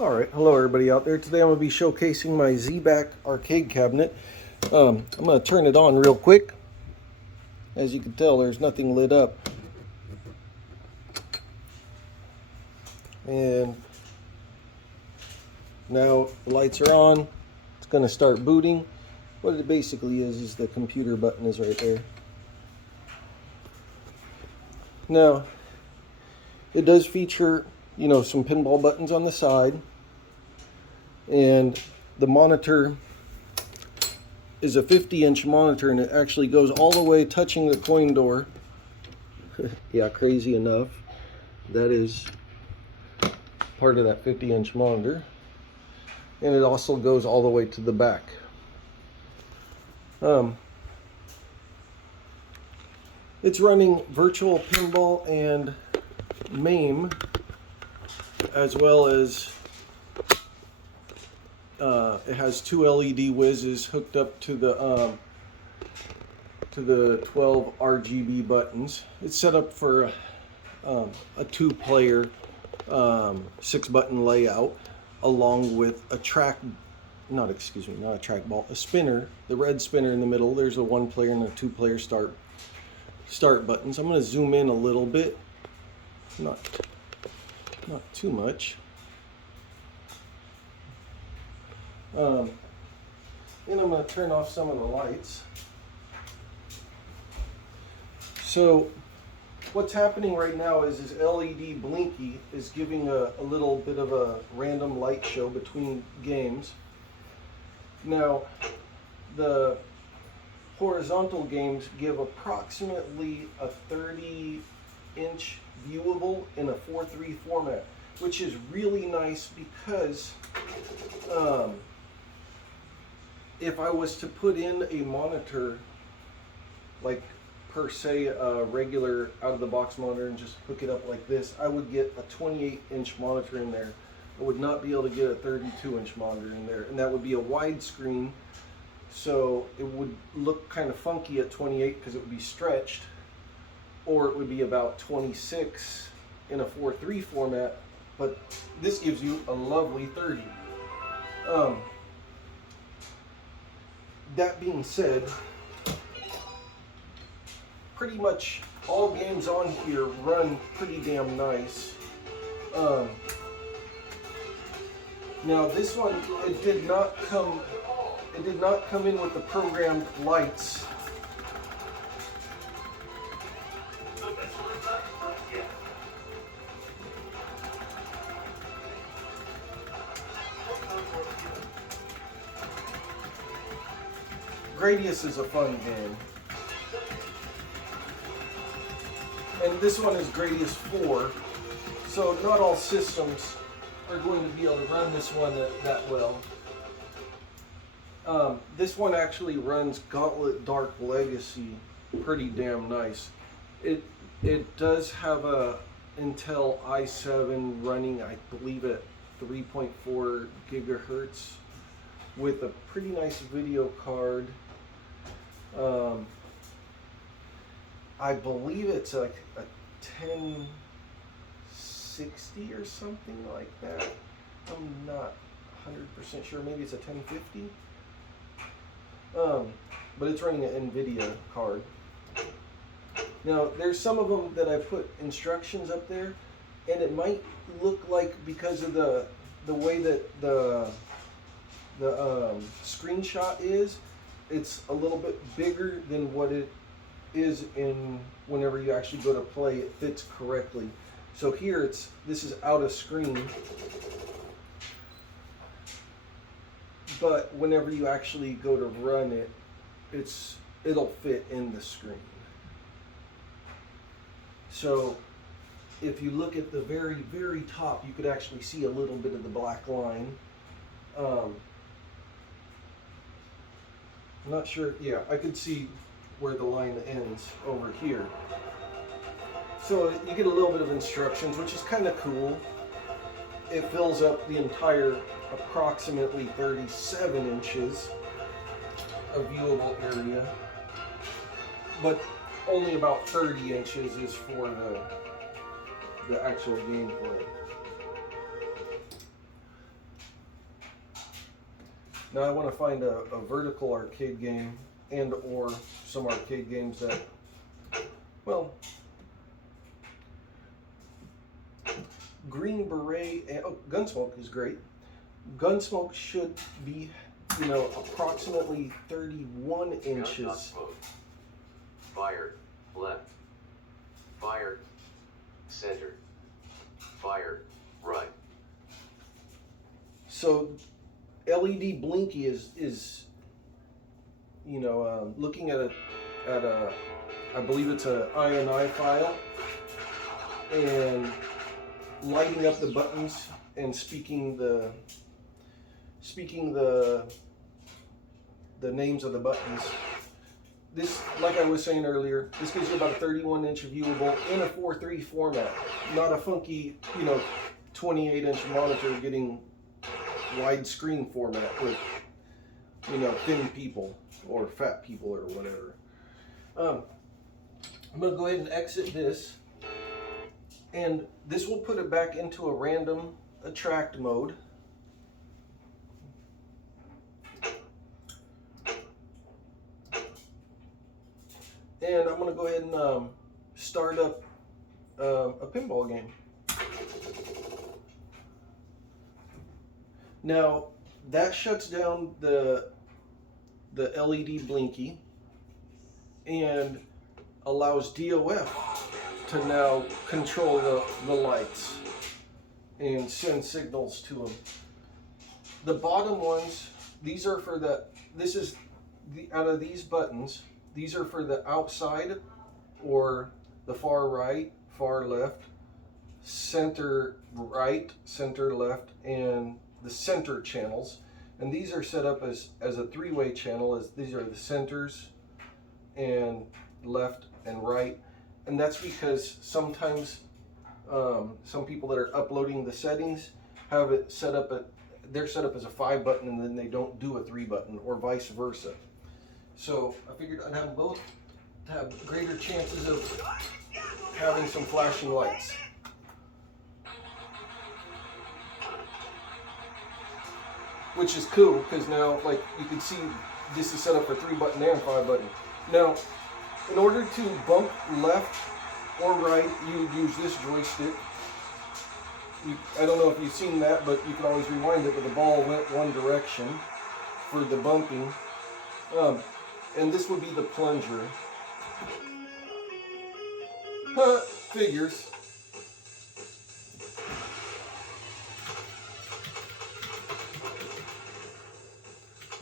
Alright, hello everybody out there. Today I'm going to be showcasing my Back arcade cabinet. I'm going to turn it on real quick. As you can tell, there's nothing lit up. And now the lights are on. It's going to start booting. What it basically is the computer button is right there. Now, it does feature, some pinball buttons on the side. And the monitor is a 50-inch monitor, and it actually goes all the way touching the coin door. Yeah, crazy enough. That is part of that 50-inch monitor. And it also goes all the way to the back. It's running virtual pinball and MAME, as well as it has two LED whizzes hooked up to the 12 RGB buttons. It's set up for a 2-player 6-button layout, along with a a spinner, the red spinner in the middle. There's a 1-player and a 2-player start buttons. I'm going to zoom in a little bit, not too much. And I'm going to turn off some of the lights. So what's happening right now is this LED blinky is giving a little bit of a random light show between games. Now, the horizontal games give approximately a 30-inch viewable in a 4:3 format, which is really nice because if I was to put in a monitor, like per se a regular out-of-the-box monitor, and just hook it up like this, I would get a 28-inch monitor in there. I would not be able to get a 32-inch monitor in there, and that would be a widescreen, so it would look kind of funky at 28 because it would be stretched, or it would be about 26 in a 4:3 format, but this gives you a lovely 30. That being said, pretty much all games on here run pretty damn nice. Now this one, it did not come in with the programmed lights. Gradius is a fun game. And this one is Gradius 4, so not all systems are going to be able to run this one that well. This one actually runs Gauntlet Dark Legacy pretty damn nice. It does have a Intel i7 running, I believe, at 3.4 gigahertz with a pretty nice video card. I believe it's like a 1060 or something like that. I'm not 100% sure. Maybe it's a 1050. But it's running an NVIDIA card. Now, there's some of them that I put instructions up there, and it might look like, because of the way that the screenshot is, it's a little bit bigger than what it is in whenever you actually go to play. It fits correctly. So here this is out of screen, but whenever you actually go to run it, it'll fit in the screen. So if you look at the very, very top, you could actually see a little bit of the black line. I'm not sure. Yeah, I could see where the line ends over here. So you get a little bit of instructions, which is kind of cool. It fills up the entire approximately 37 inches of viewable area, but only about 30 inches is for the actual gameplay. Now I want to find a vertical arcade game and or some arcade games that, well, Green Beret and Gunsmoke is great. Gunsmoke should be, you know, approximately 31 inches. Fire left. Fire center. Fire right. So LED blinky is you know, looking at a I believe it's a INI file, and lighting up the buttons and speaking the names of the buttons. This, like I was saying earlier, this gives you about a 31-inch viewable in a 4:3 format, not a funky, you know, 28-inch monitor getting widescreen format with, you know, thin people or fat people or whatever. I'm gonna go ahead and exit this, and this will put it back into a random attract mode. And I'm gonna go ahead and start up a pinball game. Now that shuts down the LED blinky and allows DOF to now control the lights and send signals to them. The bottom ones, these are for out of these buttons, these are for the outside or the far right, far left, center right, center left, and the center channels. And these are set up as a three-way channel, as these are the centers and left and right. And that's because sometimes some people that are uploading the settings have it set up they're set up as a 5 button and then they don't do a 3 button, or vice versa. So I figured I'd have them both to have greater chances of having some flashing lights. Which is cool, because now, like, you can see this is set up for 3 button and 5 button. Now, in order to bump left or right, you would use this joystick. I don't know if you've seen that, but you can always rewind it, but the ball went one direction for the bumping. And this would be the plunger. Figures.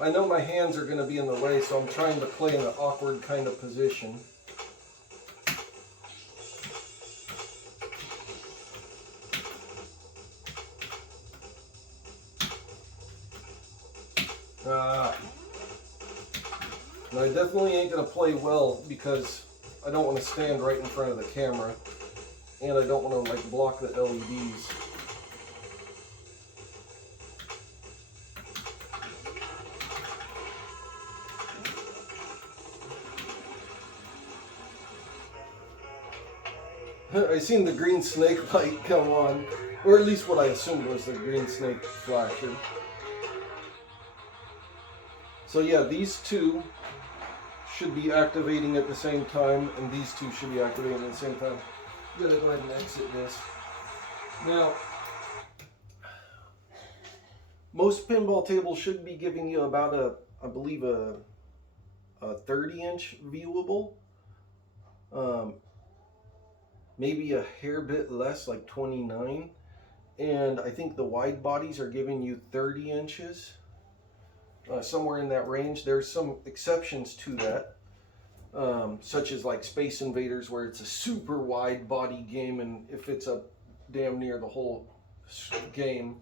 I know my hands are going to be in the way, so I'm trying to play in an awkward kind of position. And I definitely ain't going to play well because I don't want to stand right in front of the camera, and I don't want to like block the LEDs. I seen the green snake light come on, or at least what I assumed was the green snake flasher. So yeah, these two should be activating at the same time, and these two should be activating at the same time. I'm gonna go ahead and exit this. Now, most pinball tables should be giving you about I believe a 30-inch viewable. Maybe a hair bit less, like 29. And I think the wide bodies are giving you 30 inches. Somewhere in that range. There's some exceptions to that, such as like Space Invaders, where it's a super wide body game, and if it's a damn near the whole game.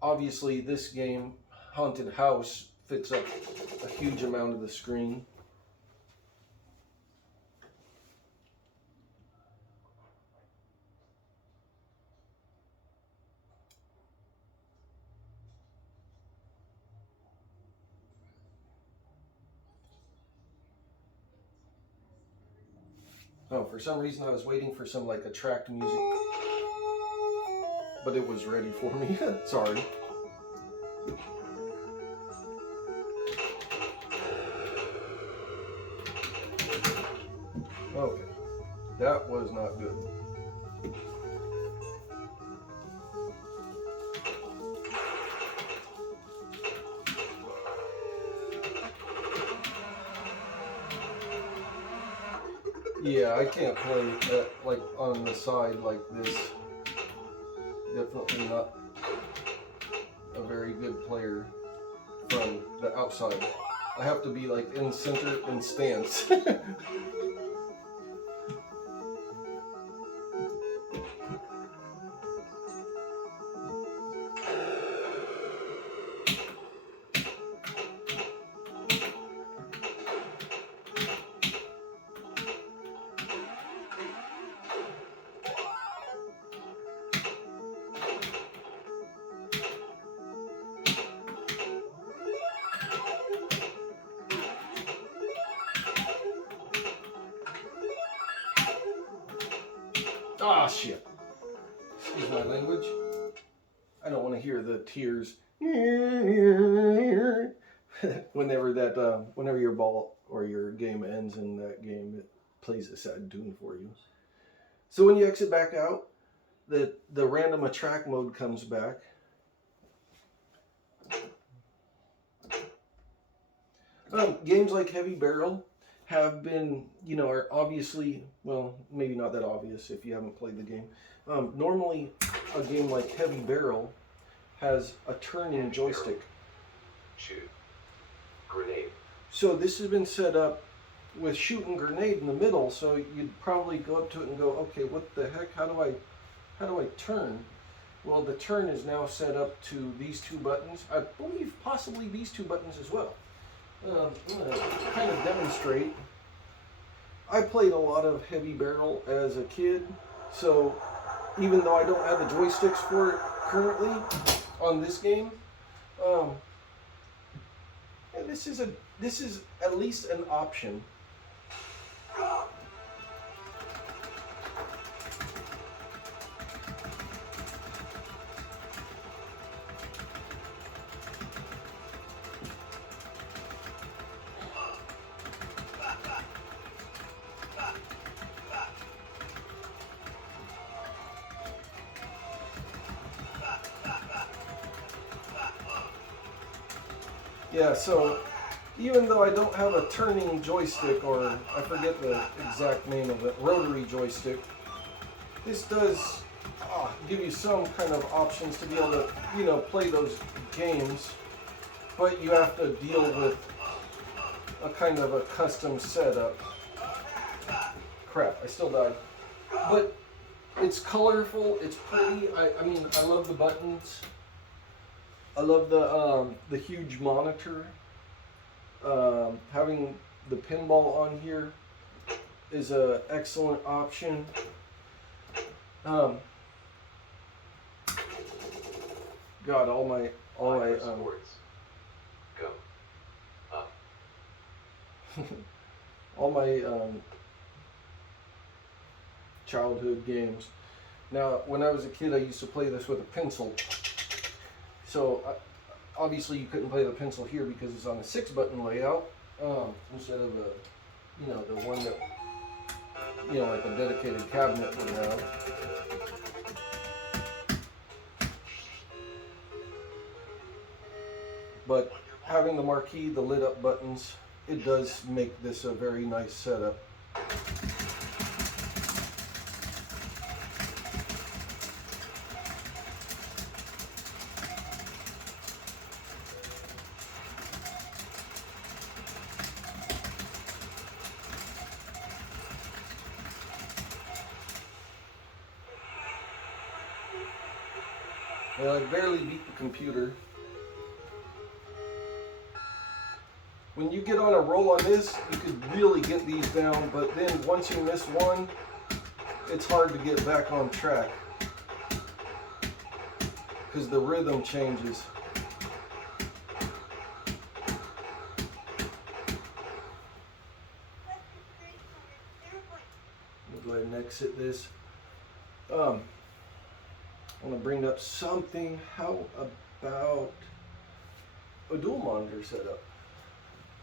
Obviously this game, Haunted House, fits up a huge amount of the screen. Oh, for some reason I was waiting for some like attract music. but it was ready for me. Sorry. Okay, that was not good. Yeah, I can't play like on the side like this. Definitely not a very good player from the outside. I have to be like in center and stance. Ah, shit. Excuse my language. I don't want to hear the tears whenever your ball or your game ends in that game, it plays a sad tune for you. So when you exit back out, the random attract mode comes back. Games like Heavy Barrel have been, are obviously, well, maybe not that obvious if you haven't played the game. Normally, a game like Heavy Barrel has a turning joystick. Shoot. Grenade. So this has been set up with shoot and grenade in the middle, so you'd probably go up to it and go, okay, what the heck, how do I turn? Well, the turn is now set up to these two buttons. I believe possibly these two buttons as well. I'm going to kind of demonstrate. I played a lot of Heavy Barrel as a kid, so even though I don't have the joysticks for it currently on this game, and this is at least an option. Yeah, so even though I don't have a turning joystick, or I forget the exact name of it, rotary joystick, this does give you some kind of options to be able to, play those games, but you have to deal with a kind of a custom setup. Crap, I still died. But it's colorful, it's pretty, I mean, I love the buttons. I love the huge monitor. Having the pinball on here is an excellent option. God, all my Sports. Go. Up. all my childhood games. Now, when I was a kid, I used to play this with a pencil. So obviously you couldn't play the pencil here because it's on a 6-button layout instead of the one that like a dedicated cabinet would have. But having the marquee, the lit up buttons, it does make this a very nice setup. Well, I barely beat the computer. When you get on a roll on this, you could really get these down, but then once you miss one, it's hard to get back on track because the rhythm changes. Let me go ahead and exit this. I want to bring up something. How about a dual monitor setup?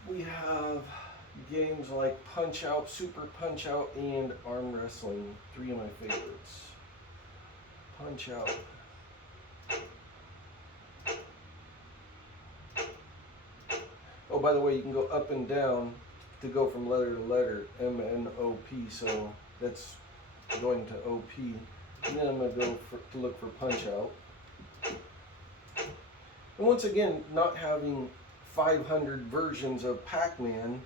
We have games like Punch Out, Super Punch Out, and Arm Wrestling. 3 of my favorites. Punch Out. Oh, by the way, you can go up and down to go from letter to letter, M, N, O, P, so that's going to O, P. And then I'm going to go to look for Punch Out. And once again, not having 500 versions of Pac-Man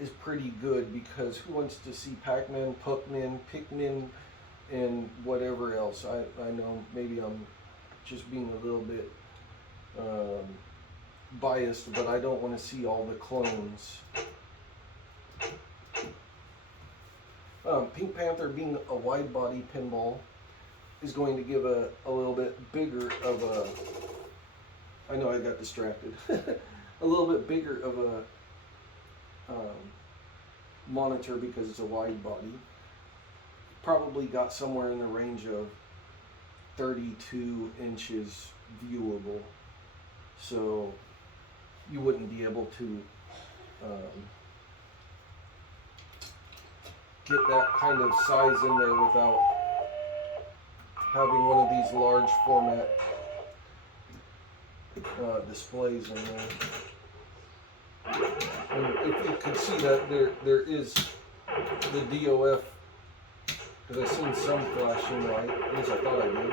is pretty good, because who wants to see Pac-Man, Puckman, Pikmin, and whatever else? I know maybe I'm just being a little bit biased, but I don't want to see all the clones. Pink Panther, being a wide body pinball, is going to give a little bit bigger of a, I know I got distracted, a little bit bigger of a monitor because it's a wide body. Probably got somewhere in the range of 32 inches viewable, so you wouldn't be able to get that kind of size in there without having one of these large format displays in there. And if you can see that there is the DOF, because I've seen some flashing light, at least I thought I did.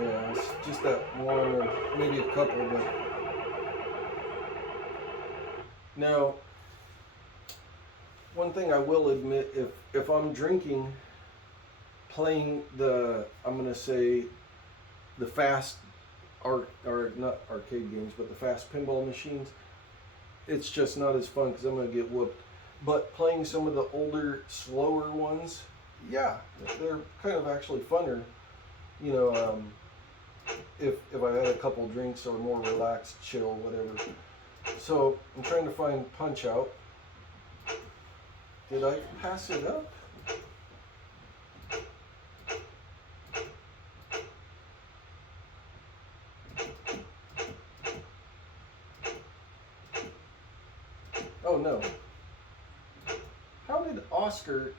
Yeah, it's just that one or maybe a couple, but now one thing I will admit, if I'm drinking, playing the, I'm gonna say the fast or not arcade games, but the fast pinball machines, it's just not as fun because I'm gonna get whooped. But playing some of the older, slower ones, yeah, they're kind of actually funner. You know, if I had a couple drinks or more relaxed, chill, whatever. So I'm trying to find Punch Out. Did I pass it up? Oh no. How did Oscar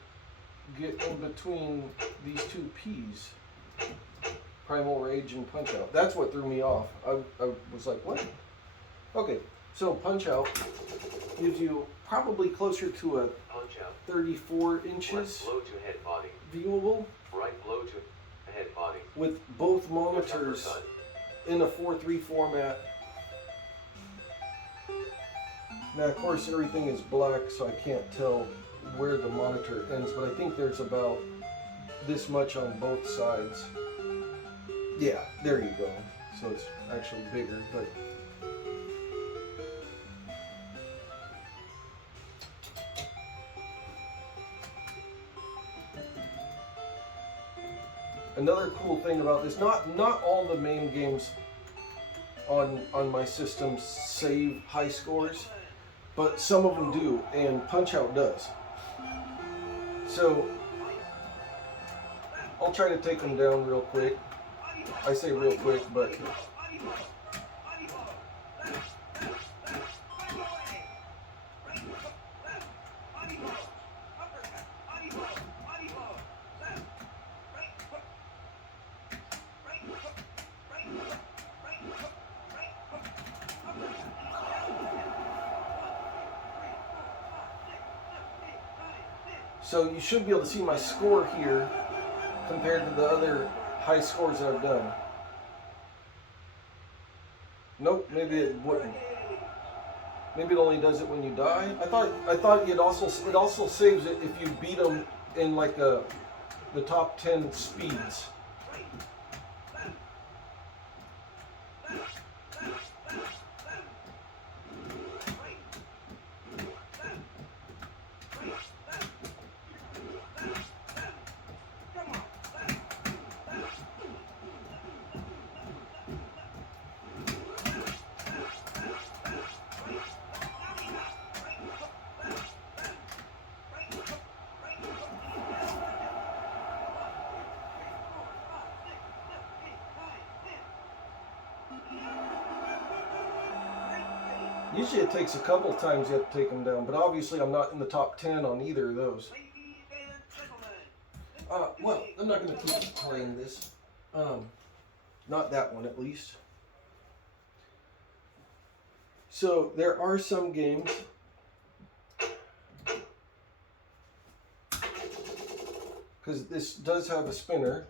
get in between these two P's? Primal Rage and Punch Out. That's what threw me off. I was like, what? Okay, so Punch Out gives you probably closer to a Punch Out. 34 inches Left blow to head body. viewable, Right blow to head body. with both monitors in a 4:3 format. Now, of course, everything is black, so I can't tell where the monitor ends, but I think there's about this much on both sides. Yeah, there you go. So it's actually bigger, but another cool thing about this, not all the main games on my system save high scores, but some of them do, and Punch Out does. So I'll try to take them down real quick. I say real quick, but so you should be able to see my score here compared to the other high scores that I've done. Nope, maybe it wouldn't. Maybe it only does it when you die. I thought it also saves it if you beat them in like the top 10 speeds. Usually it takes a couple times you have to take them down, but obviously I'm not in the top 10 on either of those. Well, I'm not going to keep playing this. Not that one, at least. So there are some games because this does have a spinner.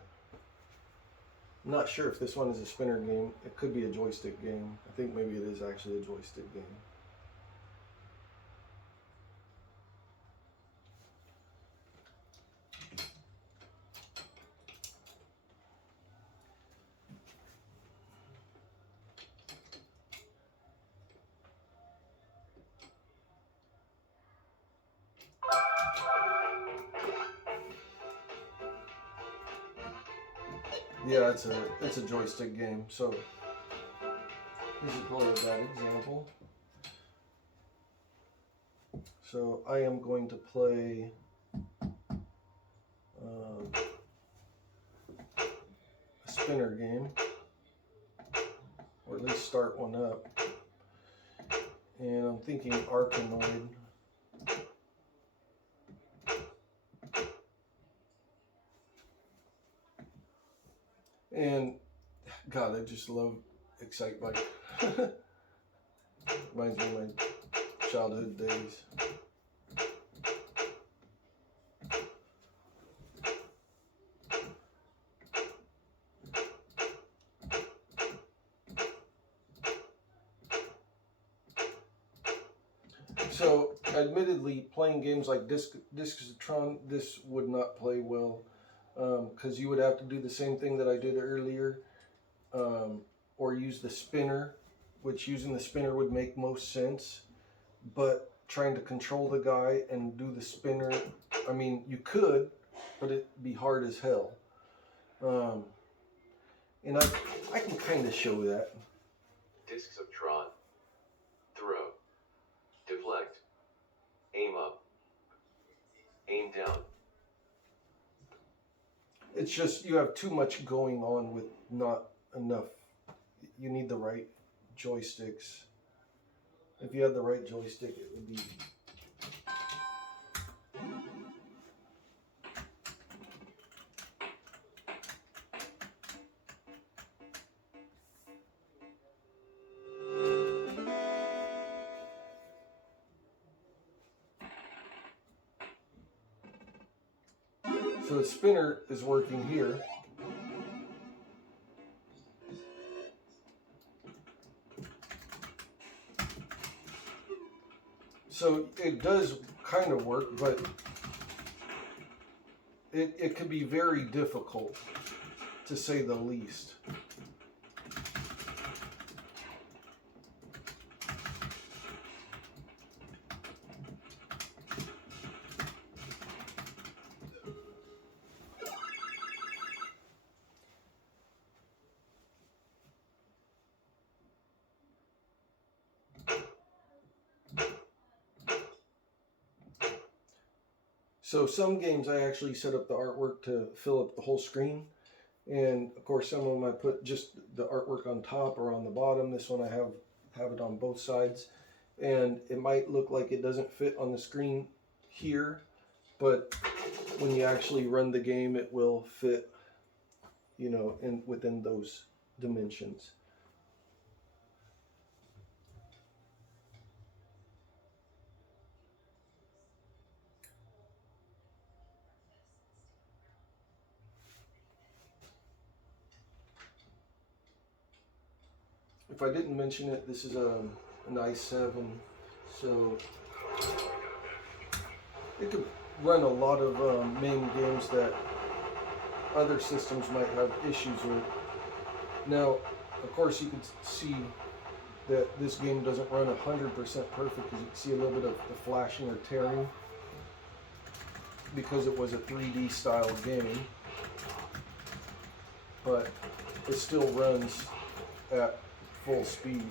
I'm not sure if this one is a spinner game. It could be a joystick game. I think maybe it is actually a joystick game. Yeah, it's a joystick game. So this is probably a bad example. So I am going to play a spinner game, or at least start one up. And I'm thinking Arkanoid. And God, I just love Excite Bike. Reminds me of my childhood days. So, admittedly, playing games like Discatron, this would not play well, because you would have to do the same thing that I did earlier, or use the spinner, which using the spinner would make most sense, but trying to control the guy and do the spinner, I mean, you could, but it'd be hard as hell. And I can kind of show that. Discs of Tron. Throw. Deflect. Aim up. Aim down. It's just you have too much going on with not enough. You need the right joysticks. If you had the right joystick, it would be... So the spinner is working here. So it does kind of work, but it could be very difficult, to say the least. So some games I actually set up the artwork to fill up the whole screen. And of course some of them I put just the artwork on top or on the bottom. This one I have it on both sides. And it might look like it doesn't fit on the screen here, but when you actually run the game it will fit, you know, within those dimensions. If I didn't mention it, this is an i7, so it could run a lot of main games that other systems might have issues with. Now, of course, you can see that this game doesn't run 100% perfect, because you can see a little bit of the flashing or tearing because it was a 3D style game, but it still runs at full speed.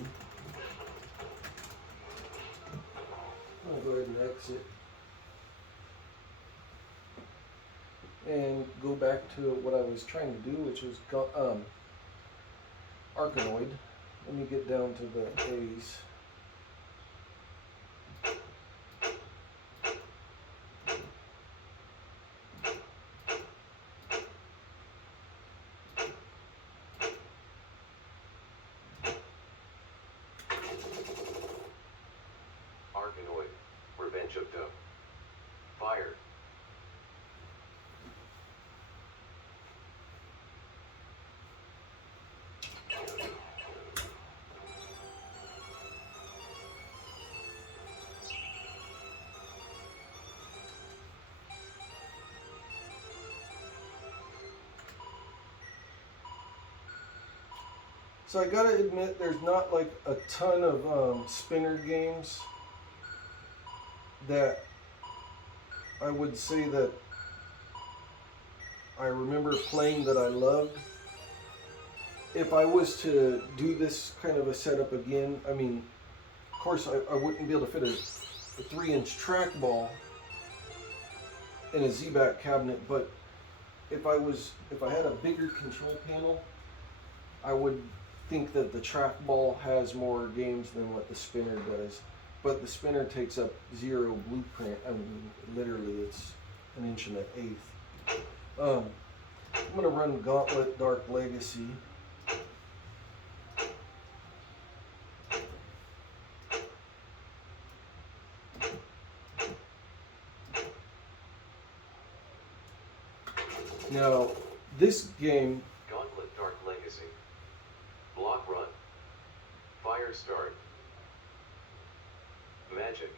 I'll go ahead and exit and go back to what I was trying to do, which was Arkanoid. Let me get down to the A's. bench of dough. Fire. So I gotta admit, there's not like a ton of spinner games that I would say that I remember playing that I loved. If I was to do this kind of a setup again, I mean, of course I wouldn't be able to fit a 3-inch trackball in a Z-back cabinet, but if I had a bigger control panel, I would think that the trackball has more games than what the spinner does. But the spinner takes up 0 blueprint. I mean, literally, it's 1 1/8. I'm gonna run Gauntlet Dark Legacy. Now, this game. Gauntlet Dark Legacy. Block run. Fire start. Magic.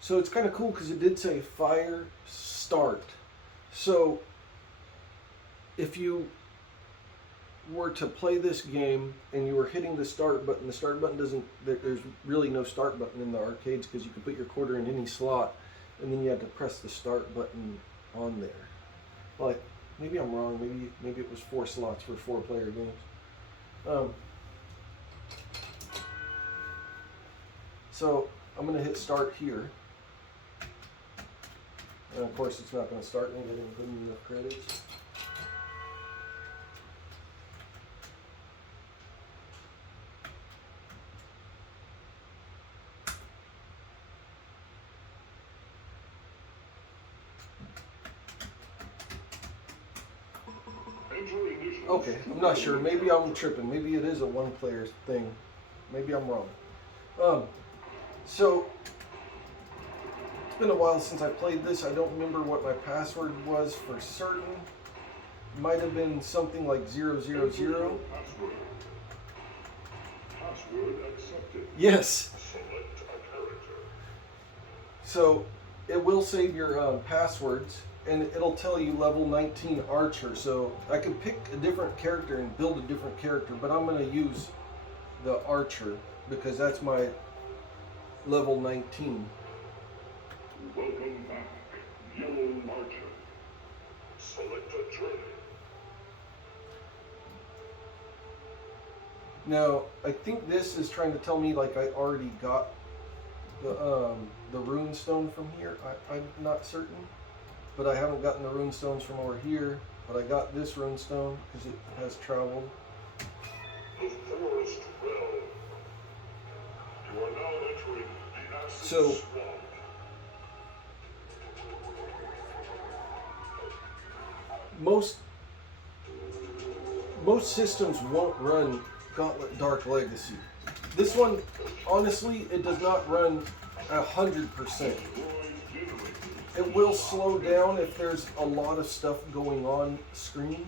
So it's kind of cool because it did say fire start. So if you were to play this game and you were hitting the start button doesn't, there's really no start button in the arcades because you can put your quarter in any slot and then you had to press the start button on there. Like, maybe I'm wrong, maybe it was 4 slots for 4-player games. So I'm going to hit start here. And of course it's not going to start, and I didn't put in enough credits. Okay, I'm not sure. Maybe I'm tripping. Maybe it is a 1-player thing. Maybe I'm wrong. So it's been a while since I played this. I don't remember what my password was for certain. Might have been something like 000. Password accepted. Yes. Select a character. So it will save your passwords, and it'll tell you level 19 archer. So I can pick a different character and build a different character, but I'm going to use the archer because that's my level 19. Welcome back, Yellow Archer. Select a journey. Now, I think this is trying to tell me like I already got the rune stone from here. I'm not certain, but I haven't gotten the rune stones from over here. But I got this rune stone because it has traveled. The forest realm. You are now entering the acid So swamp. most systems won't run Gauntlet Dark Legacy. This one, honestly, it does not run 100%. It will slow down if there's a lot of stuff going on screen.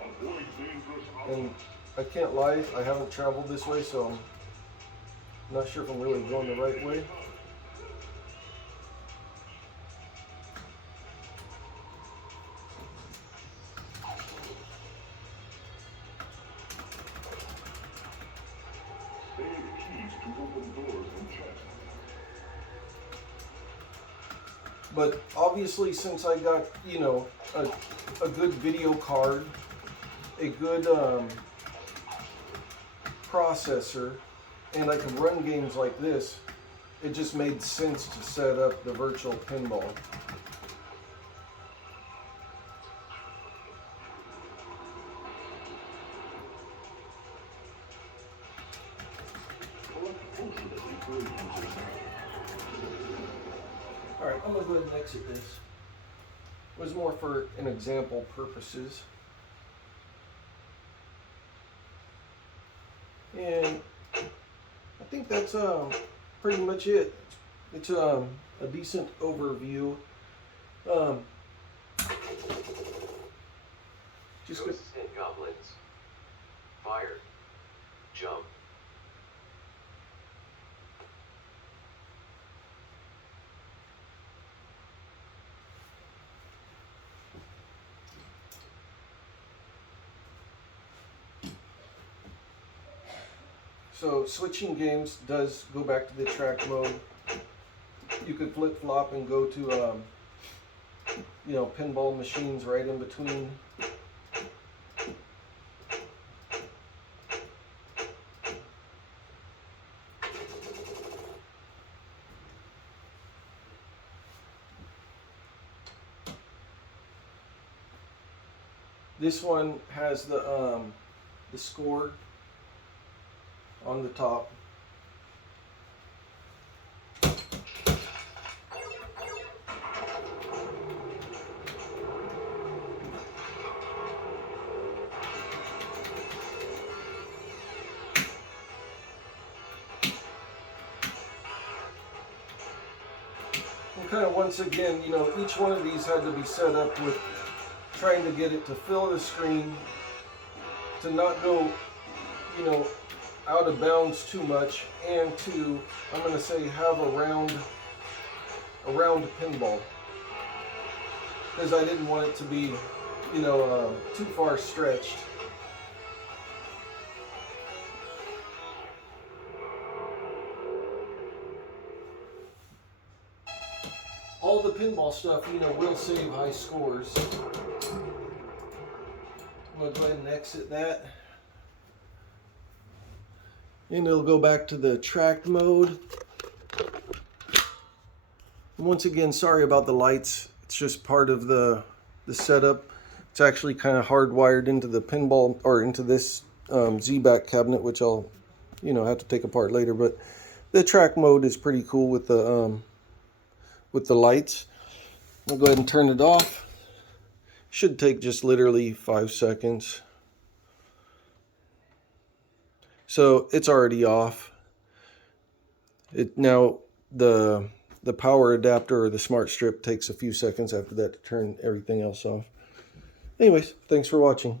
Avoid dangerous And I can't lie, I haven't traveled this way, so I'm not sure if I'm really going the right way. But obviously, since I got, you know, a good video card, a good processor, and I can run games like this, it just made sense to set up the virtual pinball. Alright, I'm going to go ahead and exit this. It was more for an example purposes. And I think that's pretty much it. It's it's a decent overview. Just Ghosts and goblins. Fire. Jump. So switching games does go back to the track mode. You could flip flop and go to pinball machines right in between. This one has the score on the top. And kind of once again, each one of these had to be set up with trying to get it to fill the screen, to not go, out of bounds too much, and to, I'm going to say, have a round pinball, because I didn't want it to be, too far stretched. All the pinball stuff, will save high scores. I'm going to go ahead and exit that. And it'll go back to the track mode. And once again, sorry about the lights. It's just part of the setup. It's actually kind of hardwired into the pinball, or into this Z-back cabinet, which I'll, have to take apart later. But the track mode is pretty cool with the lights. I'll go ahead and turn it off. Should take just literally 5 seconds. So it's already off. Now the power adapter or the smart strip takes a few seconds after that to turn everything else off. Anyways, thanks for watching.